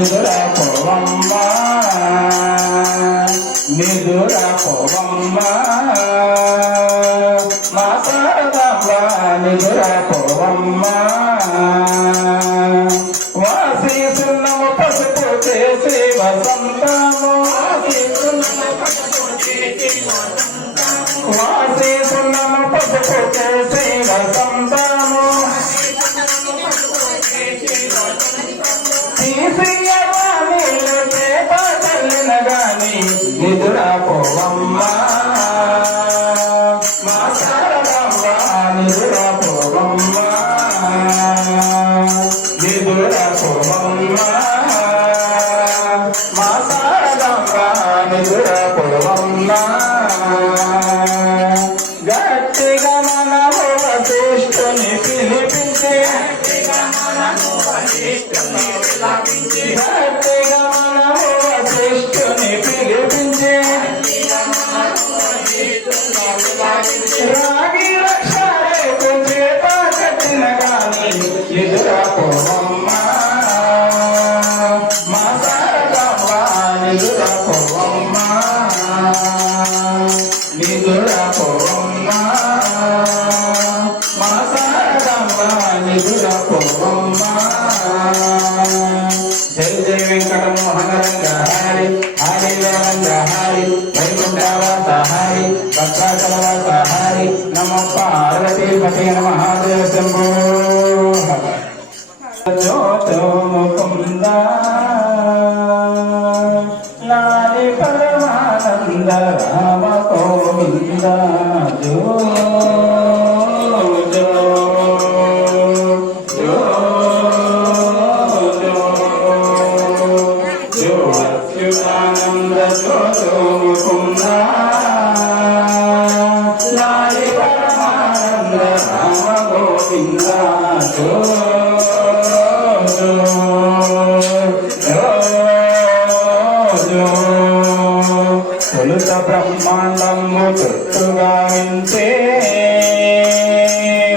నిదుర పోవమ్మ నిదుర పోవమ్మ మా శారదమ్మ నిదుర పోవమ్మ వాసి సున్నము పసుపు చేసి వసంతము వాసి సున్నము పసుపు చేసి నిదురా పోవమ్మ లాలి పరమానంద రామ గోవింద జో జో తొలుత బ్రహ్మాండము చుట్టుగా వింటే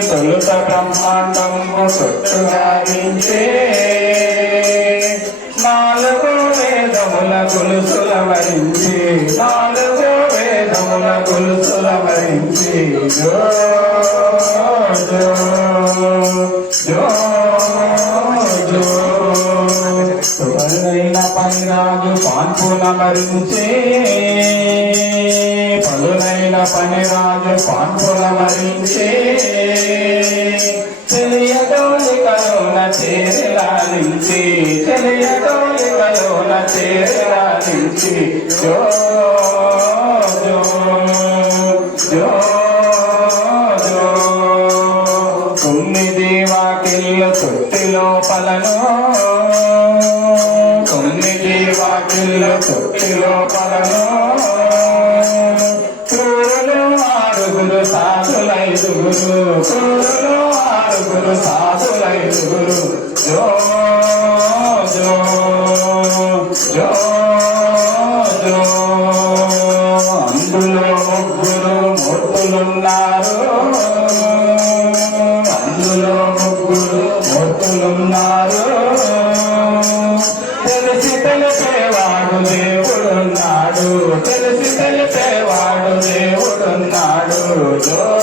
తొలుత బ్రహ్మాండము చుట్టుగా వింటే నాలుగు వేదముల గొలుసుల వరించి నాలుగు వేదముల గొలుసుల వరించి. జో జో జో సువర్ణైన పాన్పుల మరించే. పలునైన పనిరాజు పాన్పుల మరించే. తెలియటోని కరోన చేరాలించి తెలియటోని కరోన చేరాలించి. యో సాధులైదుగురు క్రూరులు ఆరుగురు సాధులైదుగురు జో జో జో జో అందులో ముగ్గురు మూర్తులున్నారు అందులో ముగ్గురు మూర్తులున్నారు తెలిసి తెలిపేవాడు దేవుడున్నాడు తెలిసి తెలిపేవాడు దేవుడున్నాడు జో జో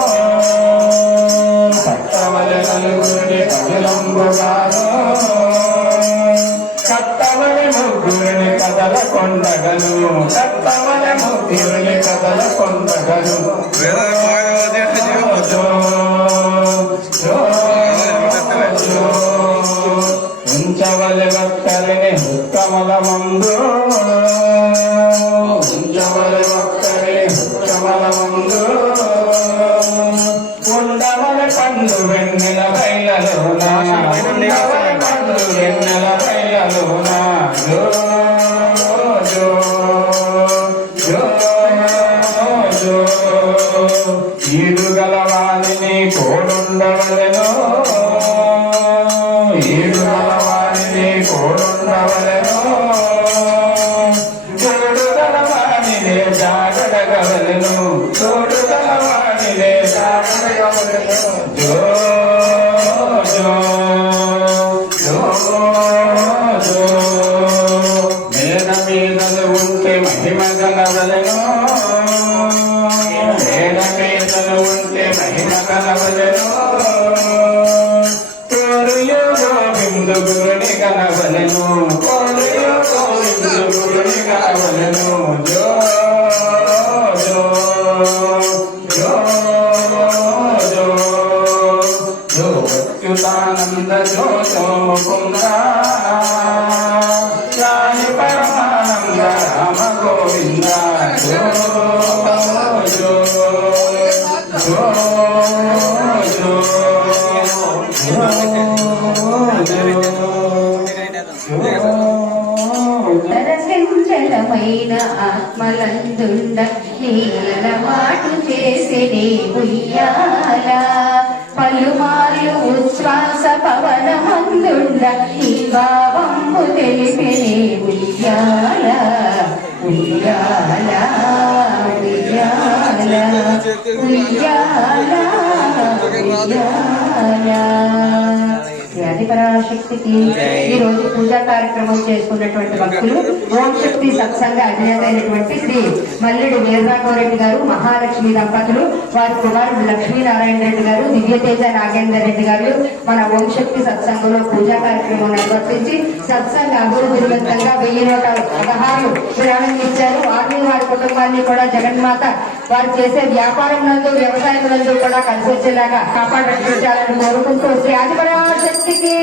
వెన్నెల బయలలోన ఉండవలి గోవిందు గురుని గలవలను కోరియో గోవిందు గురుని గలవలను జో జో జో జో జో. అచ్యుతానంద జో జో ముకుంద సాయి పరమానంద రామ గోవింద. జో జో దరచంచలమైన ఆత్మలందుండ నీలవాటు చేసే నీ ఉయ్యాల పలుమార్లు ఉచ్ఛ్వాస పవనమందుండ ఈ భావంబు తెలిపే నీ ఉయ్యాల ఉయ్యాల ఉయ్యాల ఉయ్యాల ఉయ్యాల. వ్యాధి పరాశక్తికి ఈ రోజు పూజా కార్యక్రమం చేసుకున్నటువంటి భక్తులు ఓం శక్తి సత్సంగ అధినేత అయినటువంటి శ్రీ మల్లెడు వీరరాఘవరెడ్డి గారు మహాలక్ష్మి దంపతులు వారి కుమారుడు లక్ష్మీనారాయణ రెడ్డి గారు దివ్యతేజ నాగేందర్ రెడ్డి గారు మన ఓం శక్తి సత్సంగంలో పూజా కార్యక్రమం నిర్వర్తించి సత్సంగ అభివృద్ధి నిమిత్తంగా వెయ్యి నూట పదహారు విరాళం ఇచ్చారు. వారిని వారి కుటుంబాన్ని కూడా జగన్మాత వారు చేసే వ్యాపారం నందు వ్యవసాయం నందు కూడా కలిసి వచ్చేలాగా కాపాడాలని కోరుకుంటూ శ్రీ ఆదిపరాశక్తికి